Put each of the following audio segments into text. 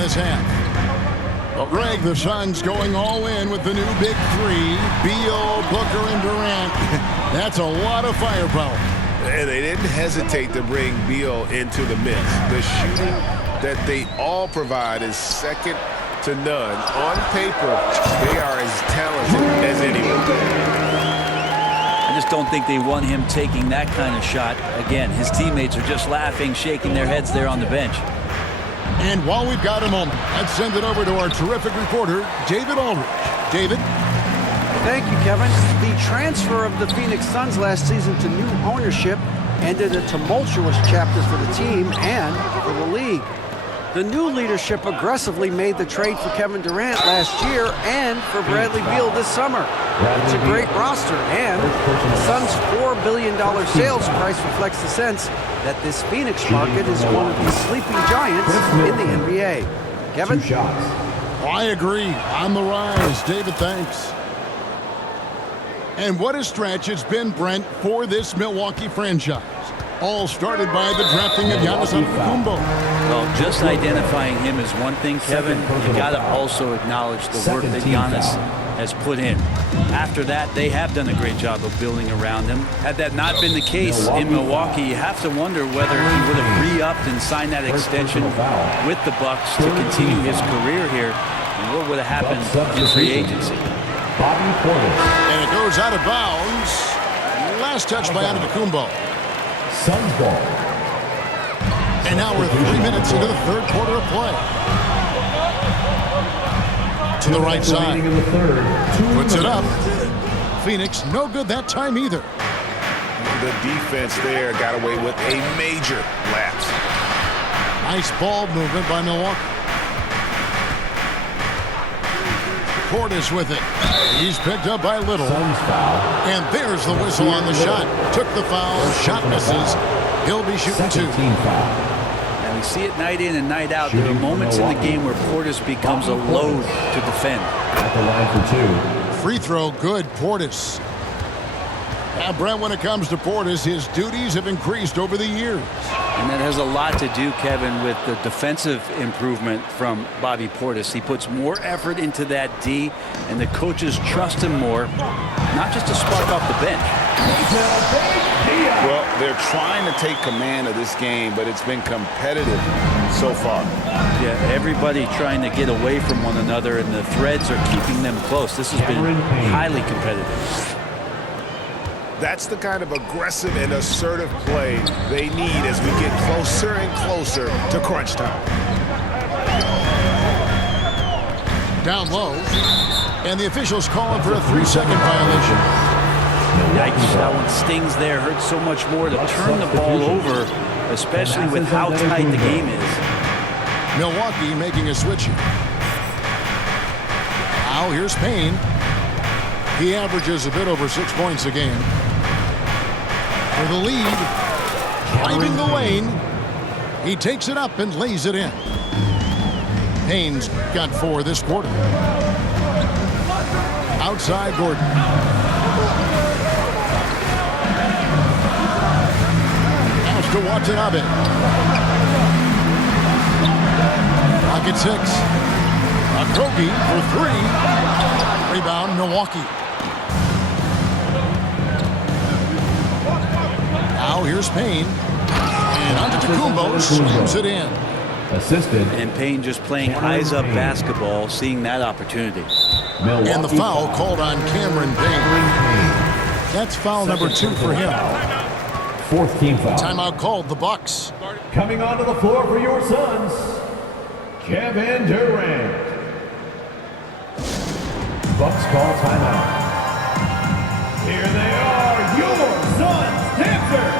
this half. Well, Greg, the Suns going all in with the new big three. Beal, Booker, and Durant. That's a lot of firepower. And they didn't hesitate to bring Beal into the mix. The shooting that they all provide is second to none. On paper, they are as talented as anyone. I just don't think they want him taking that kind of shot. Again, his teammates are just laughing, shaking their heads there on the bench. And while we've got a moment, let's send it over to our terrific reporter, David Aldridge. David? Thank you, Kevin. The transfer of the Phoenix Suns last season to new ownership ended a tumultuous chapter for the team and for the league. The new leadership aggressively made the trade for Kevin Durant last year and for Bradley Beal this summer. It's a great roster, and the Suns' $4 billion sales price reflects the sense that this Phoenix market is one of the sleeping giants in the NBA. Kevin? I agree. On the rise. David, thanks. And what a stretch it's been, Brent, for this Milwaukee franchise. All started by the drafting of Giannis Antetokounmpo. Well, just identifying him is one thing, Kevin. You got to also acknowledge the work that Giannis has put in. After that, they have done a great job of building around him. Had that not been the case in Milwaukee, you have to wonder whether he would have re-upped and signed that extension with the Bucks to continue his career here, and what would have happened in free agency. And it goes out of bounds. Last touch by Antetokounmpo. Suns ball. And now we're 3 minutes into the third quarter of play. To the right side. Puts it up. Phoenix no good that time either. The defense there got away with a major lapse. Nice ball movement by Milwaukee. Portis with it. He's picked up by Little. And there's the whistle on the shot. Took the foul. Shot misses. He'll be shooting two. And we see it night in and night out. There are moments in the game where Portis becomes a load to defend. At the line for two. Free throw good. Portis. Now, Brent, when it comes to Portis, his duties have increased over the years. And that has a lot to do, Kevin, with the defensive improvement from Bobby Portis. He puts more effort into that D, and the coaches trust him more, not just to spark off the bench. Well, they're trying to take command of this game, but it's been competitive so far. Yeah, everybody trying to get away from one another, and the threads are keeping them close. This has been highly competitive. That's the kind of aggressive and assertive play they need as we get closer and closer to crunch time. Down low. And the officials calling for a 3-second violation. Yikes, that one stings there. Hurts so much more to turn the ball over, especially with how tight the game is. Milwaukee making a switch here. Now here's Payne. He averages a bit over 6 points a game. For the lead, driving the lane, he takes it up and lays it in. Payne's got 4 this quarter. Outside Gordon. Pass to Watanabe. Pocket 6. Okogie for 3. Rebound Milwaukee. Now here's Payne. And Antetokounmpo slams it in. Assisted. And Payne just playing eyes-up basketball, seeing that opportunity. And the foul called on Cameron Payne. That's foul number 2 for him. 4th team foul. Timeout called the Bucks. Coming onto the floor for your Suns, Kevin Durant. Bucks call timeout. Here they are, your Suns dancers.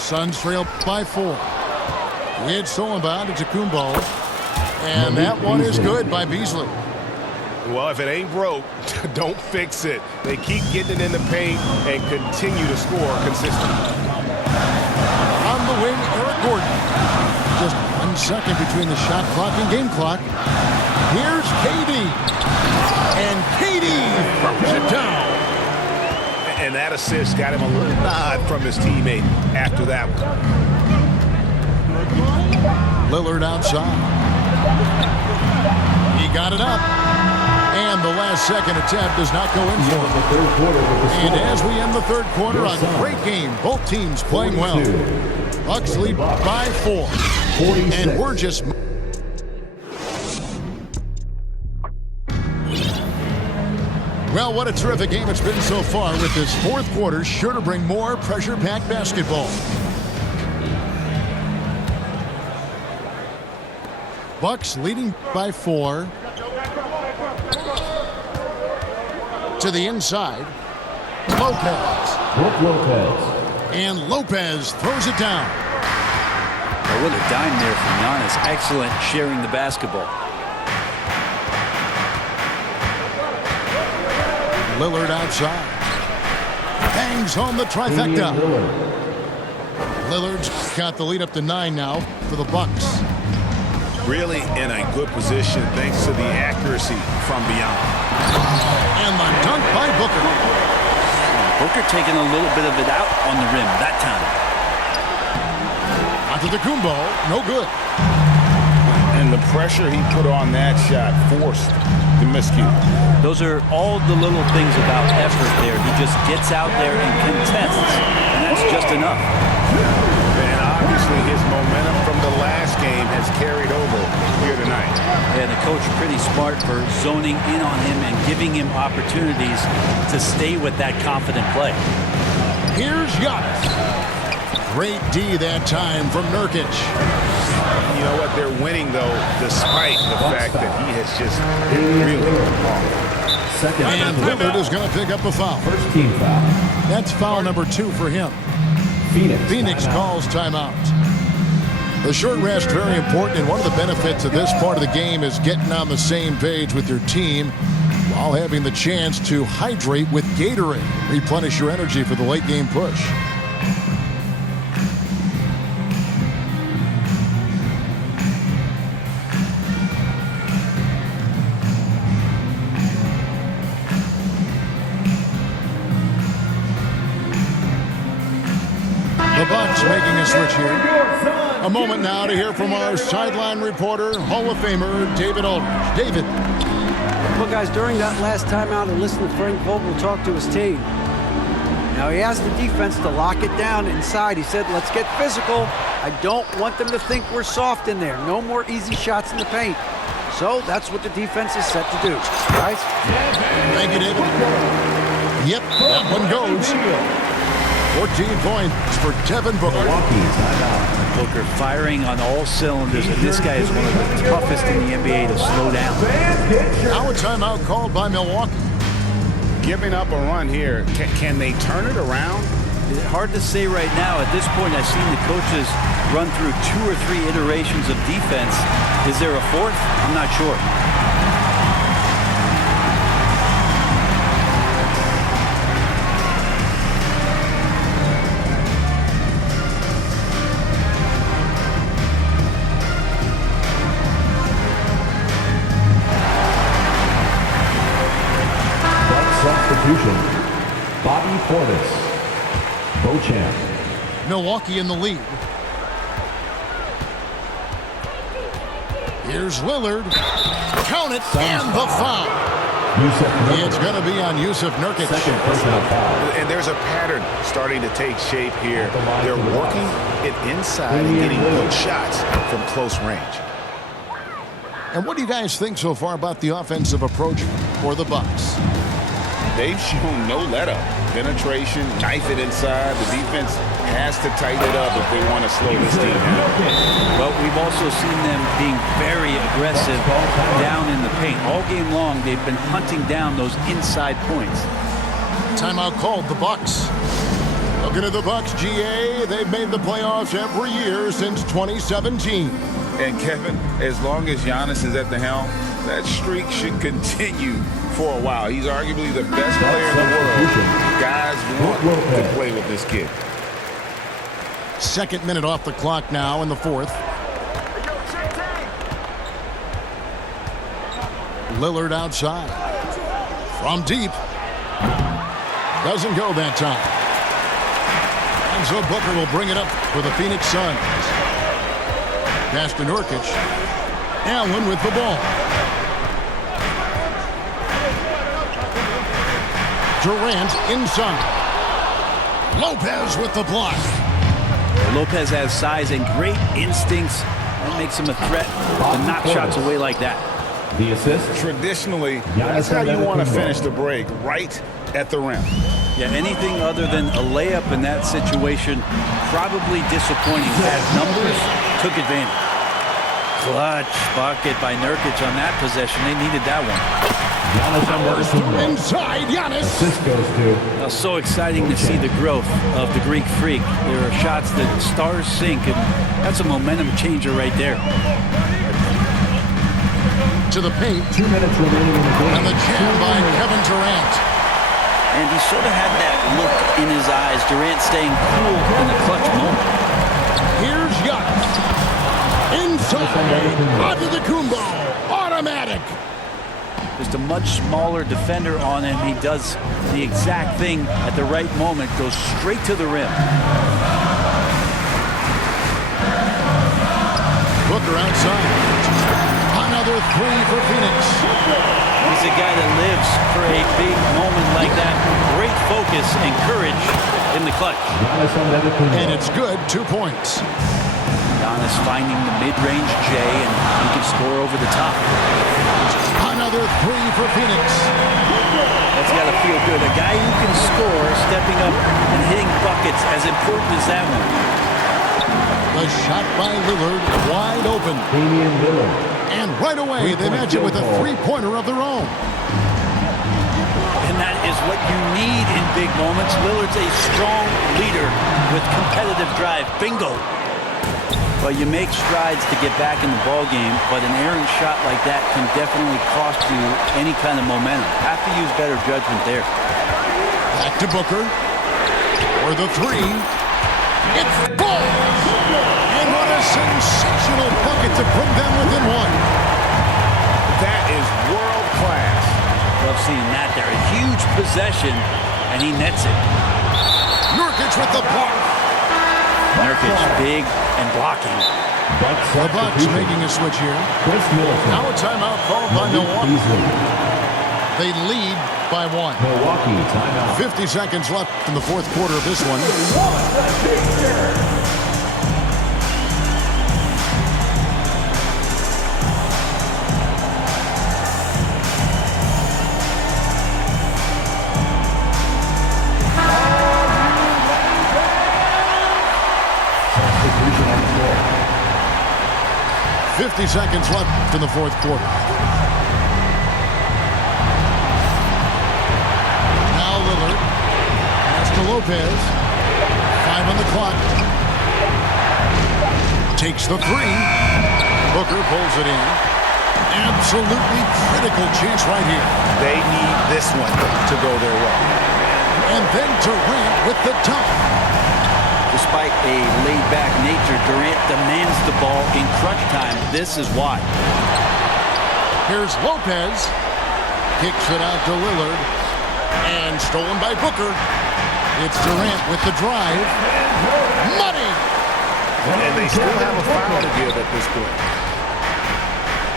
Suns trail by 4. It's stolen by Antetokounmpo. And that one is good by Beasley. Well, if it ain't broke, don't fix it. They keep getting it in the paint and continue to score consistently. On the wing, Eric Gordon. Just 1 second between the shot clock and game clock. Here's KD. And KD throws it down. And that assist got him a little nod from his teammate after that one. Lillard outside. He got it up. And the last second attempt does not go in for him. And as we end the third quarter, a great game. Both teams playing well. Bucks lead by 4. And we're just... Well, what a terrific game it's been so far, with this fourth quarter sure to bring more pressure-packed basketball. Bucks leading by 4. To the inside. Lopez. Brook Lopez. And Lopez throws it down. Oh, what a dime there from Giannis. Excellent sharing the basketball. Lillard outside. Bangs home the trifecta. Lillard's got the lead up to 9 now for the Bucks. Really in a good position thanks to the accuracy from beyond. And the dunk by Booker. Booker taking a little bit of it out on the rim that time. Antetokounmpo, no good. And the pressure he put on that shot forced the miscue. Those are all the little things about effort there. He just gets out there and contests, and that's just enough. And obviously his momentum from the last game has carried over here tonight. And the coach pretty smart for zoning in on him and giving him opportunities to stay with that confident play. Here's Giannis. Great D that time from Nurkic. You know what? They're winning, though, despite the fact that he has just been really off. Second. And Lillard is going to pick up a foul. First team foul. That's foul number 2 for him. Phoenix calls timeout. The short rest, very important, and one of the benefits of this part of the game is getting on the same page with your team while having the chance to hydrate with Gatorade. Replenish your energy for the late game push. The Bucks making a switch here. A moment now to hear from our sideline reporter, Hall of Famer David Aldridge. David. Well, guys, during that last timeout, I listened to Frank Vogel talk to his team. Now, he asked the defense to lock it down inside. He said, let's get physical. I don't want them to think we're soft in there. No more easy shots in the paint. So that's what the defense is set to do. Guys? Thank you, David. Yep, that one goes. 14 points for Devin Booker. Booker firing on all cylinders, and this guy is one of the toughest in the NBA to slow down. Now a timeout called by Milwaukee. Giving up a run here. Can they turn it around? It's hard to say right now. At this point, I've seen the coaches run through 2 or 3 iterations of defense. Is there a fourth? I'm not sure. Substitution. Bobby Portis. Beauchamp. Milwaukee in the lead. Here's Lillard. Count it, and the foul. It's going to be on Yusuf Nurkic. Second personal foul. And there's a pattern starting to take shape here. They're working it inside and getting good shots from close range. And what do you guys think so far about the offensive approach for the Bucks? They've shown no let-up. Penetration, knife it inside. The defense has to tighten it up if they want to slow this team down. But we've also seen them being very aggressive down in the paint. All game long, they've been hunting down those inside points. Timeout called the Bucks. Looking at the Bucks, GA, they've made the playoffs every year since 2017. And Kevin, as long as Giannis is at the helm, that streak should continue for a while. He's arguably the best player in the world. Guys want to play with this kid. Second minute off the clock now in the fourth. Lillard outside. From deep. Doesn't go that time. And so Booker will bring it up for the Phoenix Suns. Pass to Nurkic. Allen with the ball. Durant inside. Lopez with the block. Lopez has size and great instincts. That makes him a threat to knock shots away like that. The assist. Traditionally, that's how you want to finish the break, right at the rim. Yeah, anything other than a layup in that situation, probably disappointing. Had numbers, took advantage. Clutch bucket by Nurkic on that possession. They needed that one. Inside, Giannis. Assist goes to. So exciting to see the growth of the Greek Freak. There are shots that stars sink, and that's a momentum changer right there. To the paint. 2 minutes remaining in the game. And the jam by Kevin Durant. And he sort of had that look in his eyes. Durant staying cool in the clutch moment. Here's Giannis. Inside. Antetokounmpo. Automatic. Just a much smaller defender on him. He does the exact thing at the right moment. Goes straight to the rim. Booker outside. Another three for Phoenix. He's a guy that lives for a big moment like that. Great focus and courage in the clutch. And it's good. 2 points. Giannis finding the mid-range J, and he can score over the top. Another three for Phoenix. That's got to feel good. A guy who can score, stepping up and hitting buckets, as important as that one. The shot by Lillard, wide open. Damian Lillard. And right away, they match it with a three-pointer of their own. And that is what you need in big moments. Lillard's a strong leader with competitive drive. Bingo. Well, you make strides to get back in the ball game, but an errant shot like that can definitely cost you any kind of momentum. Have to use better judgment there. Back to Booker. For the three. It's falls. And what a sensational bucket to bring them within one. That is world class. Love seeing that there. A huge possession, and he nets it. Nurkic with the block. Nurkic big and blocking. The Bucks making a switch here. Chris Middleton. Now a timeout called by Milwaukee. They lead by one. Milwaukee timeout. 50 seconds left in the fourth quarter of this one. Substitution on the floor. 50 seconds left in the fourth quarter. Now Lillard. Pass to Lopez. 5 on the clock. Takes the three. Booker pulls it in. Absolutely critical chance right here. They need this one to go their way. And then Durant with the dunk. Despite a laid-back nature, Durant demands the ball in crunch time. This is why. Here's Lopez. Kicks it out to Lillard. And stolen by Booker. It's Durant with the drive. Money! And they still have a foul to give at this point.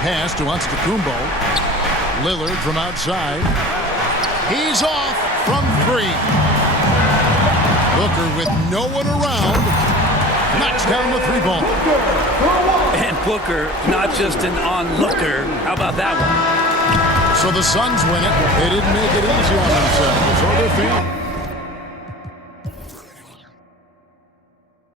Pass to Antetokounmpo. Lillard from outside. He's off from three. Booker with no one around. Knocks down the three ball. And Booker, not just an onlooker. How about that one? So the Suns win it. They didn't make it easy on themselves or their fans.